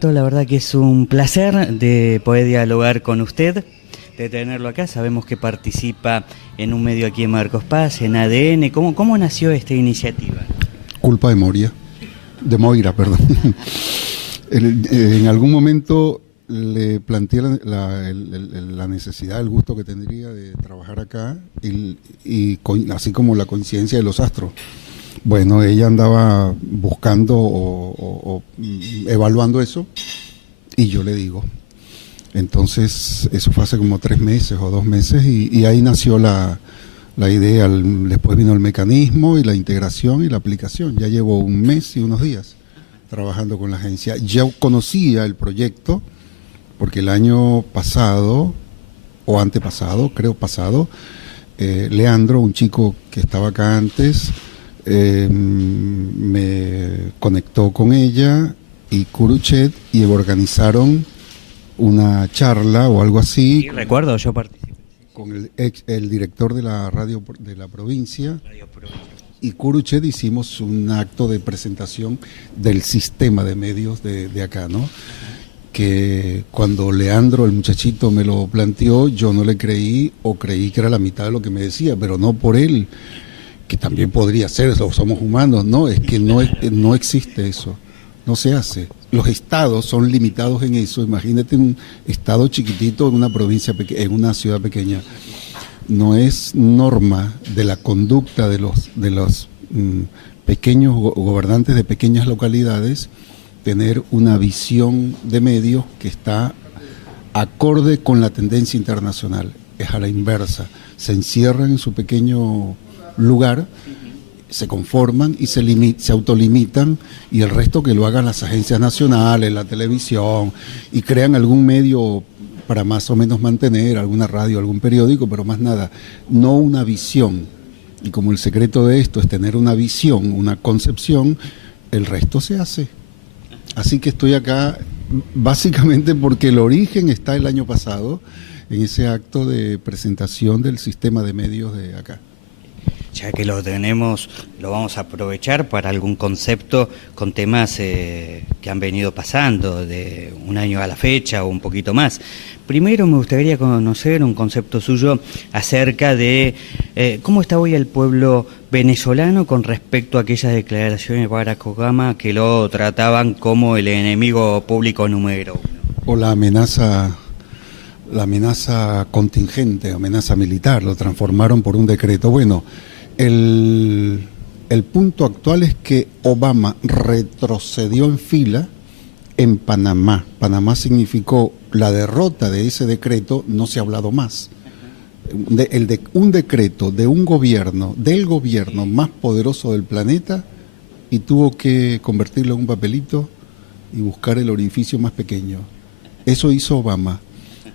Roberto, la verdad que es un placer de poder dialogar con usted, de tenerlo acá. Sabemos que participa en un medio aquí en Marcos Paz, en ADN. ¿Cómo nació esta iniciativa? Culpa de Moira, perdón. En algún momento le planteé la necesidad, el gusto que tendría de trabajar acá así como la coincidencia de los astros. Bueno, ella andaba buscando o evaluando eso y yo le digo. Entonces, eso fue hace como 3 meses o 2 meses y ahí nació la idea. Después vino el mecanismo y la integración y la aplicación. Ya llevo 1 mes y unos días trabajando con la agencia. Ya conocía el proyecto porque el año pasado o antepasado, creo pasado, Leandro, un chico que estaba acá antes, me conectó con ella y Curuchet y organizaron una charla o algo así. Sí, recuerdo, yo participé. Con el director de la radio de la provincia. Y Curuchet hicimos un acto de presentación del sistema de medios de acá, ¿no? Que cuando Leandro, el muchachito, me lo planteó, yo no le creí o creí que era la mitad de lo que me decía, pero no por él, que también podría ser, somos humanos, no, es que no existe eso, no se hace. Los estados son limitados en eso. Imagínate un estado chiquitito en una provincia, en una ciudad pequeña. No es norma de la conducta de los pequeños gobernantes de pequeñas localidades tener una visión de medios que está acorde con la tendencia internacional. Es a la inversa. Se encierran en su pequeño lugar, se conforman y se autolimitan, y el resto que lo hagan las agencias nacionales, la televisión, y crean algún medio para más o menos mantener, alguna radio, algún periódico, pero más nada, no una visión. Y como el secreto de esto es tener una visión, una concepción, el resto se hace. Así que estoy acá básicamente porque el origen está el año pasado en ese acto de presentación del sistema de medios de acá. Ya que lo tenemos, lo vamos a aprovechar para algún concepto con temas que han venido pasando de un año a la fecha o un poquito más. Primero me gustaría conocer un concepto suyo acerca de cómo está hoy el pueblo venezolano con respecto a aquellas declaraciones de Barack Obama que lo trataban como el enemigo público número 1. O la amenaza contingente, amenaza militar, lo transformaron por un decreto. Bueno, el punto actual es que Obama retrocedió en fila en Panamá. Panamá significó la derrota de ese decreto, no se ha hablado más. Un decreto de un gobierno, del gobierno más poderoso del planeta, y tuvo que convertirlo en un papelito y buscar el orificio más pequeño. Eso hizo Obama.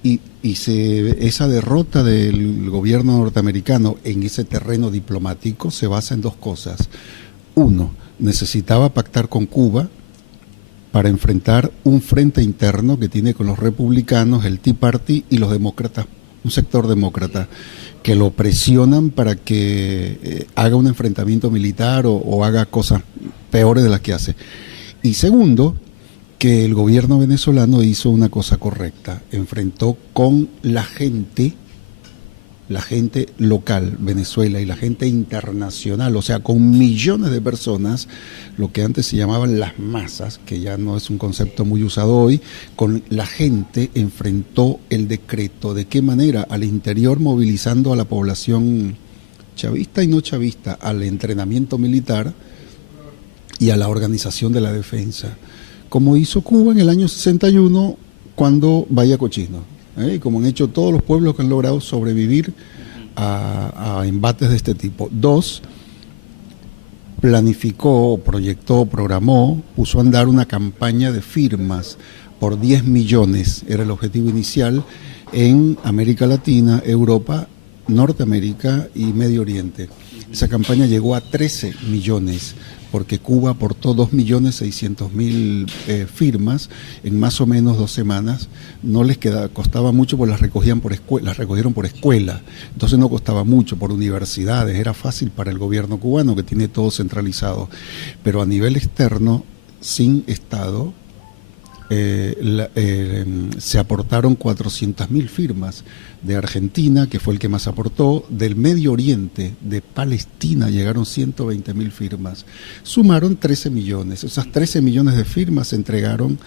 Y esa derrota del gobierno norteamericano en ese terreno diplomático se basa en 2 cosas. Uno, necesitaba pactar con Cuba para enfrentar un frente interno que tiene con los republicanos, el Tea Party y los demócratas, un sector demócrata, que lo presionan para que haga un enfrentamiento militar o haga cosas peores de las que hace. Y segundo, que el gobierno venezolano hizo una cosa correcta, enfrentó con la gente local, Venezuela, y la gente internacional, o sea, con millones de personas, lo que antes se llamaban las masas, que ya no es un concepto muy usado hoy, con la gente enfrentó el decreto. ¿De qué manera? Al interior, movilizando a la población chavista y no chavista, al entrenamiento militar y a la organización de la defensa, como hizo Cuba en el año 61 cuando Bahía Cochino, y como han hecho todos los pueblos que han logrado sobrevivir a embates de este tipo. 2, planificó, proyectó, programó, puso a andar una campaña de firmas por 10 millones, era el objetivo inicial, en América Latina, Europa, Norteamérica y Medio Oriente. Esa campaña llegó a 13 millones, porque Cuba aportó 2.600.000 firmas en más o menos 2 semanas. No les costaba mucho, porque las recogieron por escuela, entonces no costaba mucho, por universidades, era fácil para el gobierno cubano, que tiene todo centralizado. Pero a nivel externo, sin Estado, se aportaron 400.000 firmas de Argentina, que fue el que más aportó, del Medio Oriente, de Palestina, llegaron 120.000 firmas. Sumaron 13 millones. Esas 13 millones de firmas se entregaron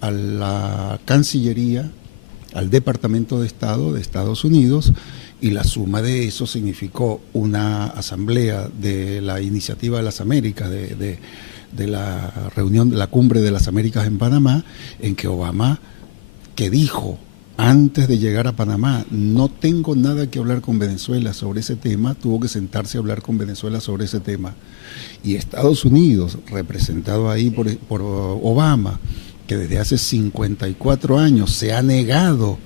a la Cancillería, al Departamento de Estado de Estados Unidos, y la suma de eso significó una asamblea de la Iniciativa de las Américas, de la reunión de la Cumbre de las Américas en Panamá, en que Obama, que dijo antes de llegar a Panamá, no tengo nada que hablar con Venezuela sobre ese tema, tuvo que sentarse a hablar con Venezuela sobre ese tema. Y Estados Unidos, representado ahí por Obama, que desde hace 54 años se ha negado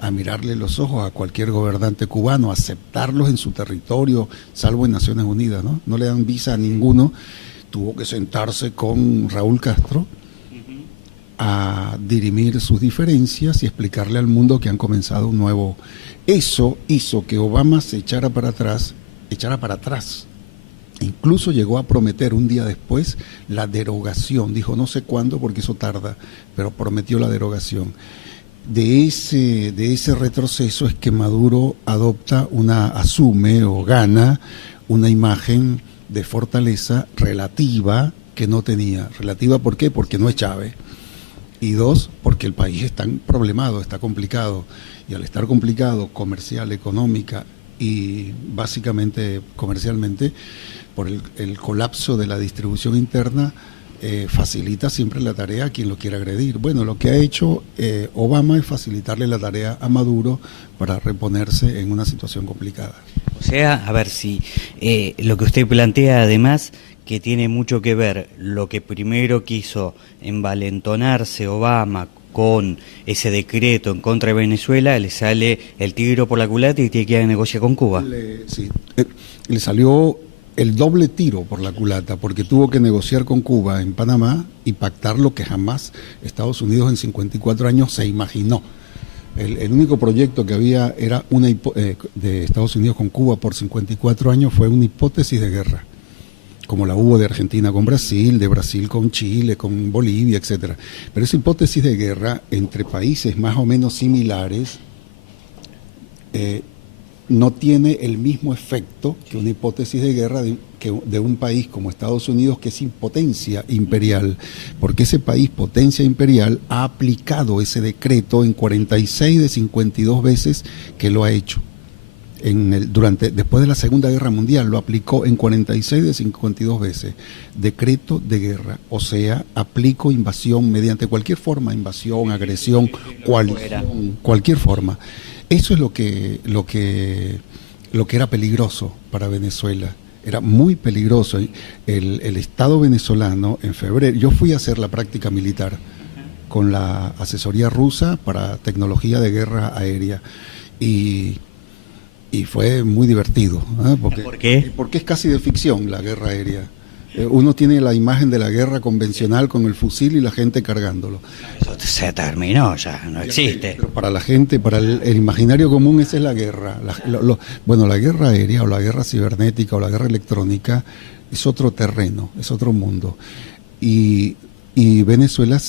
a mirarle los ojos a cualquier gobernante cubano, a aceptarlos en su territorio, salvo en Naciones Unidas, ¿no? No le dan visa a ninguno. Tuvo que sentarse con Raúl Castro a dirimir sus diferencias y explicarle al mundo que han comenzado un nuevo... Eso hizo que Obama se echara para atrás. Incluso llegó a prometer un día después la derogación. Dijo no sé cuándo porque eso tarda, pero prometió la derogación. De ese retroceso es que Maduro asume o gana una imagen de fortaleza relativa que no tenía. ¿Relativa por qué? Porque no es Chávez. Y dos, porque el país está problemado, está complicado. Y al estar complicado comercial, económica y básicamente comercialmente, por el colapso de la distribución interna, facilita siempre la tarea a quien lo quiera agredir. Bueno, lo que ha hecho Obama es facilitarle la tarea a Maduro para reponerse en una situación complicada. O sea, a ver si lo que usted plantea además, que tiene mucho que ver lo que primero quiso envalentonarse Obama con ese decreto en contra de Venezuela, le sale el tiro por la culata y tiene que ir a negociar con Cuba. Le salió el doble tiro por la culata, porque tuvo que negociar con Cuba en Panamá y pactar lo que jamás Estados Unidos en 54 años se imaginó. El único proyecto que había era de Estados Unidos con Cuba por 54 años fue una hipótesis de guerra, como la hubo de Argentina con Brasil, de Brasil con Chile, con Bolivia, etcétera. Pero esa hipótesis de guerra entre países más o menos similares no tiene el mismo efecto que una hipótesis de guerra de un país como Estados Unidos, que es potencia imperial, porque ese país, potencia imperial, ha aplicado ese decreto en 46 de 52 veces que lo ha hecho. Después de la Segunda Guerra Mundial lo aplicó en 46 de 52 veces. Decreto de guerra, o sea, aplico invasión mediante cualquier forma, invasión, agresión, coalición, cualquier forma. Eso es lo que era peligroso para Venezuela. Era muy peligroso. El Estado venezolano, en febrero, yo fui a hacer la práctica militar con la asesoría rusa para tecnología de guerra aérea y fue muy divertido. ¿Por qué? Porque es casi de ficción la guerra aérea. Uno tiene la imagen de la guerra convencional con el fusil y la gente cargándolo. Eso se terminó, ya no existe. Pero para la gente, para el imaginario común, esa es la guerra. La guerra aérea o la guerra cibernética o la guerra electrónica es otro terreno, es otro mundo. Y Venezuela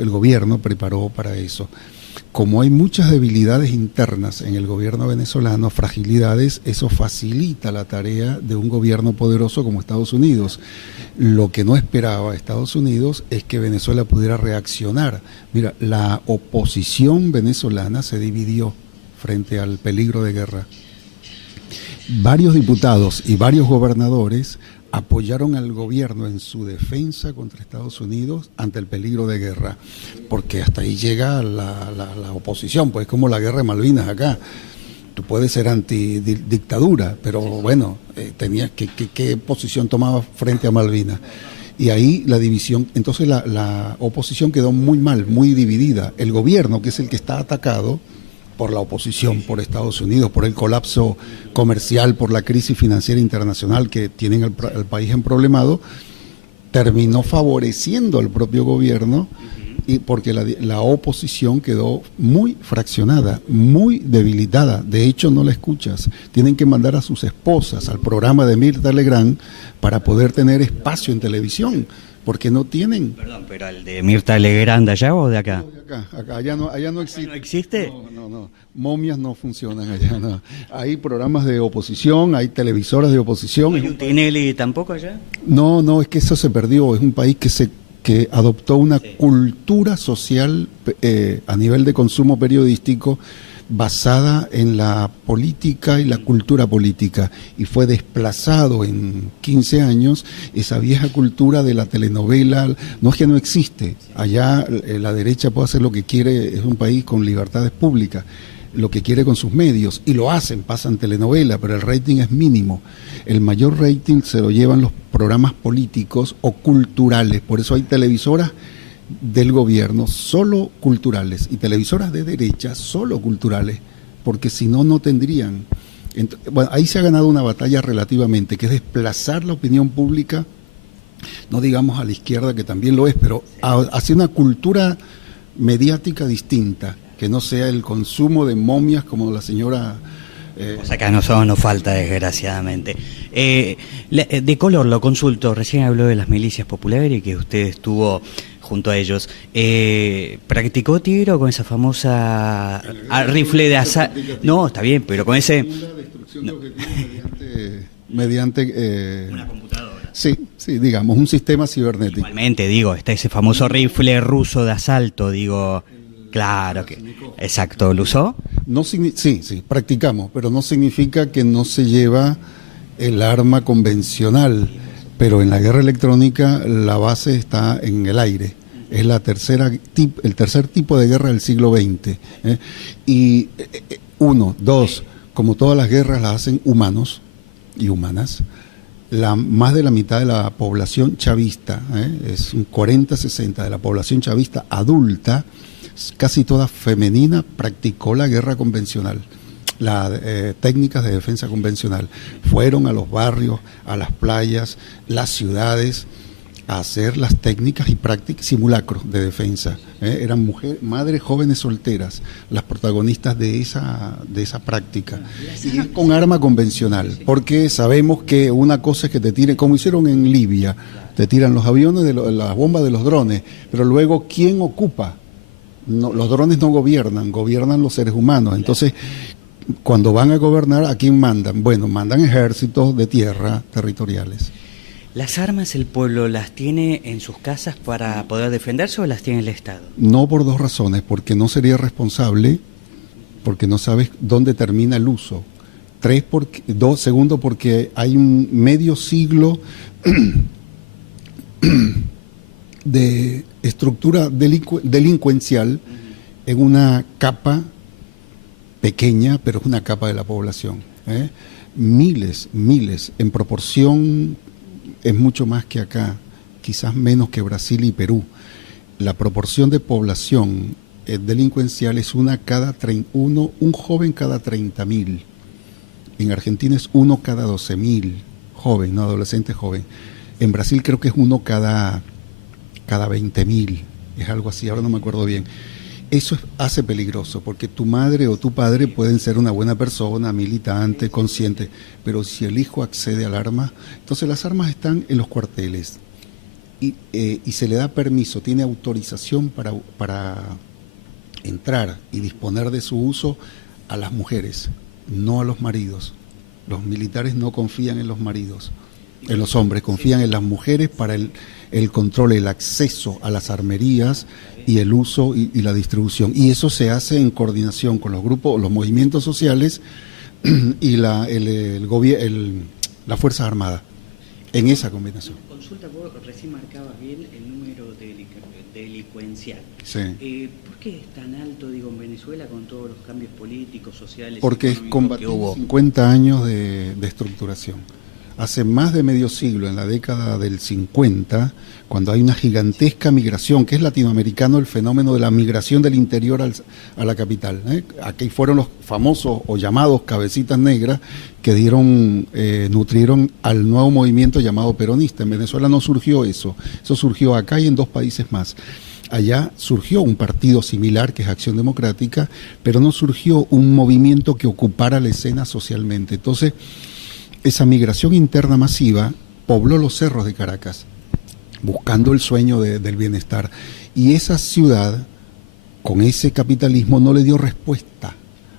el gobierno preparó para eso. Como hay muchas debilidades internas en el gobierno venezolano, fragilidades, eso facilita la tarea de un gobierno poderoso como Estados Unidos. Lo que no esperaba Estados Unidos es que Venezuela pudiera reaccionar. Mira, la oposición venezolana se dividió frente al peligro de guerra. Varios diputados y varios gobernadores apoyaron al gobierno en su defensa contra Estados Unidos ante el peligro de guerra, porque hasta ahí llega la oposición, pues como la guerra de Malvinas acá. Tú puedes ser antidictadura, pero bueno, ¿qué posición tomaba frente a Malvinas? Y ahí la división, entonces la oposición quedó muy mal, muy dividida. El gobierno, que es el que está atacado por la oposición, por Estados Unidos, por el colapso comercial, por la crisis financiera internacional que tienen al país emproblemado, terminó favoreciendo al propio gobierno y porque la oposición quedó muy fraccionada, muy debilitada. De hecho, no la escuchas. Tienen que mandar a sus esposas al programa de Mirta Legrand para poder tener espacio en televisión, porque no tienen. Perdón, pero ¿el de Mirta Legrand allá o de acá? Acá, allá no existe. ¿No existe? No. Momias no funcionan allá, no. Hay programas de oposición, hay televisoras de oposición. ¿Hay un Tinelli tampoco allá? No, es que eso se perdió. Es un país que adoptó una cultura social a nivel de consumo periodístico basada en la política y la cultura política, y fue desplazado en 15 años esa vieja cultura de la telenovela. No es que no existe, allá la derecha puede hacer lo que quiere, es un país con libertades públicas, lo que quiere con sus medios, y lo hacen, pasan telenovela, pero el rating es mínimo. El mayor rating se lo llevan los programas políticos o culturales, por eso hay televisoras del gobierno solo culturales y televisoras de derecha solo culturales, porque si no, no tendrían. Bueno, ahí se ha ganado una batalla relativamente, que es desplazar la opinión pública, no digamos a la izquierda, que también lo es, pero hacia una cultura mediática distinta, que no sea el consumo de momias como la señora... O sea que a nosotros nos falta, desgraciadamente. De color, lo consulto, recién habló de las milicias populares y que usted estuvo junto a ellos. ¿Practicó tiro con esa famosa rifle de asalto? No, está bien, pero con ese... No. Mediante una computadora. Sí, digamos, un sistema cibernético. Igualmente, digo, está ese famoso rifle ruso de asalto, digo... Claro, que exacto, ¿lo usó? No, sí, practicamos, pero no significa que no se lleva el arma convencional, pero en la guerra electrónica la base está en el aire. Es el tercer tipo de guerra del siglo XX. Y como todas las guerras las hacen humanos y humanas, más de la mitad de la población chavista, es un 40-60 de la población chavista adulta, casi toda femenina, practicó la guerra convencional, las técnicas de defensa convencional. Fueron a los barrios, a las playas, las ciudades, a hacer las técnicas y prácticas, simulacros de defensa. Eran madres jóvenes solteras, las protagonistas de esa práctica. Y con arma convencional, porque sabemos que una cosa es que te tiren, como hicieron en Libia, te tiran los aviones, las bombas de los drones, pero luego, ¿quién ocupa? No, los drones no gobiernan los seres humanos. Entonces, cuando van a gobernar, ¿a quién mandan? Bueno, mandan ejércitos de tierra territoriales. ¿Las armas el pueblo las tiene en sus casas para poder defenderse o las tiene el Estado? No, por dos razones: porque no sería responsable, porque no sabes dónde termina el uso. Segundo, porque hay un medio siglo de estructura delincuencial en una capa pequeña, pero es una capa de la población. Miles, en proporción es mucho más que acá, quizás menos que Brasil y Perú. La proporción de población delincuencial es un joven cada 30.000. En Argentina es uno cada 12.000 joven, no adolescente joven. En Brasil creo que es uno cada 20.000, es algo así, ahora no me acuerdo bien. Eso hace peligroso, porque tu madre o tu padre pueden ser una buena persona, militante, consciente, pero si el hijo accede al arma, entonces las armas están en los cuarteles y se le da permiso, tiene autorización para entrar y disponer de su uso a las mujeres, no a los maridos. Los militares no confían en los maridos, en los hombres, confían en las mujeres para el control, el acceso a las armerías y el uso y la distribución. Y eso se hace en coordinación con los grupos, los movimientos sociales y las Fuerzas Armadas, en esa combinación. Consulta, vos recién marcabas bien el número delincuencial. Sí. ¿Por qué es tan alto, en Venezuela, con todos los cambios políticos, sociales? Porque combatimos 50 años de estructuración. Hace más de medio siglo, en la década del 50, cuando hay una gigantesca migración, que es latinoamericano el fenómeno de la migración del interior a la capital. Aquí fueron los famosos o llamados cabecitas negras que nutrieron al nuevo movimiento llamado peronista. En Venezuela no surgió eso surgió acá y en dos países más. Allá surgió un partido similar, que es Acción Democrática, pero no surgió un movimiento que ocupara la escena socialmente. Entonces, esa migración interna masiva pobló los cerros de Caracas, buscando el sueño del bienestar. Y esa ciudad, con ese capitalismo, no le dio respuesta.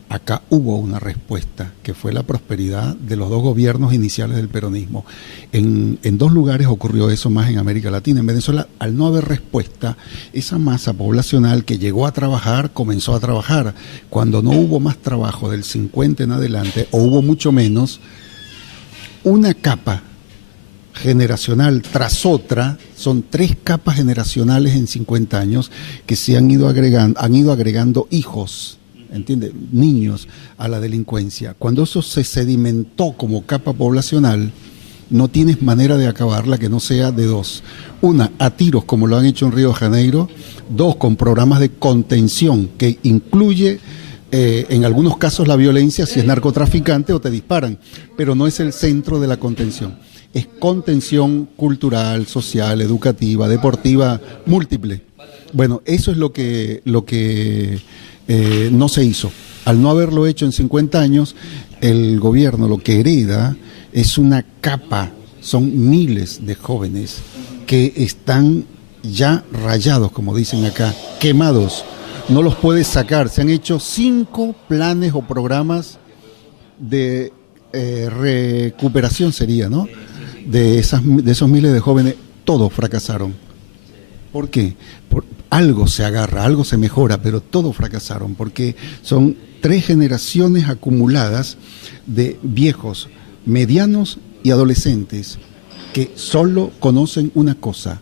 Acá hubo una respuesta, que fue la prosperidad de los dos gobiernos iniciales del peronismo. En dos lugares ocurrió eso más en América Latina. En Venezuela, al no haber respuesta, esa masa poblacional que llegó a trabajar, comenzó a trabajar. Cuando no hubo más trabajo del 50 en adelante, o hubo mucho menos, una capa generacional tras otra, son 3 capas generacionales en 50 años que se han ido agregando hijos, ¿entiende? Niños a la delincuencia. Cuando eso se sedimentó como capa poblacional, no tienes manera de acabarla que no sea de 2. Una, a tiros, como lo han hecho en Río de Janeiro. 2, con programas de contención, que incluye en algunos casos la violencia si es narcotraficante o te disparan, pero no es el centro de la contención. Es contención cultural, social, educativa, deportiva, múltiple. Bueno, eso es lo que no se hizo. Al no haberlo hecho en 50 años, el gobierno lo que hereda es una capa, son miles de jóvenes que están ya rayados, como dicen acá, quemados. No los puedes sacar. Se han hecho 5 planes o programas de recuperación, sería, ¿no? De esos miles de jóvenes, todos fracasaron. ¿Por qué? Algo se agarra, algo se mejora, pero todos fracasaron, porque son 3 generaciones acumuladas de viejos, medianos y adolescentes que solo conocen una cosa,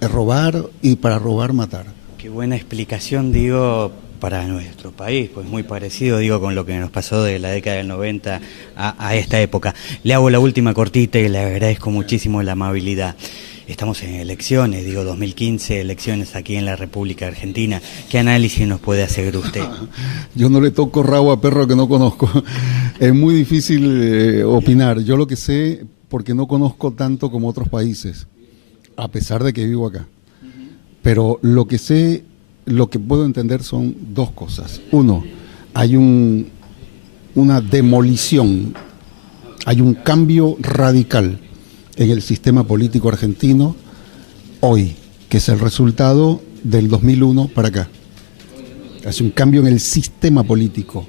robar, y para robar matar. Qué buena explicación, digo, para nuestro país, pues muy parecido, digo, con lo que nos pasó de la década del 90 a esta época. Le hago la última cortita y le agradezco muchísimo la amabilidad. Estamos en elecciones, digo, 2015, elecciones aquí en la República Argentina. ¿Qué análisis nos puede hacer usted? Yo no le toco rabo a perro que no conozco. Es muy difícil opinar. Yo lo que sé, porque no conozco tanto como otros países, a pesar de que vivo acá. Pero lo que sé, lo que puedo entender son 2 cosas. Uno, hay una demolición, hay un cambio radical en el sistema político argentino hoy, que es el resultado del 2001 para acá. Hace un cambio en el sistema político,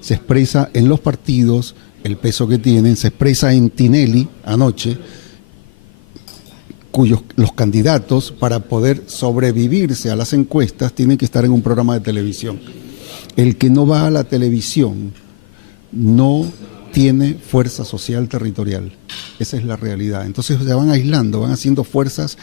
se expresa en los partidos, el peso que tienen, se expresa en Tinelli anoche, cuyos los candidatos, para poder sobrevivirse a las encuestas, tienen que estar en un programa de televisión. El que no va a la televisión no tiene fuerza social territorial. Esa es la realidad. Entonces se van aislando, van haciendo fuerzas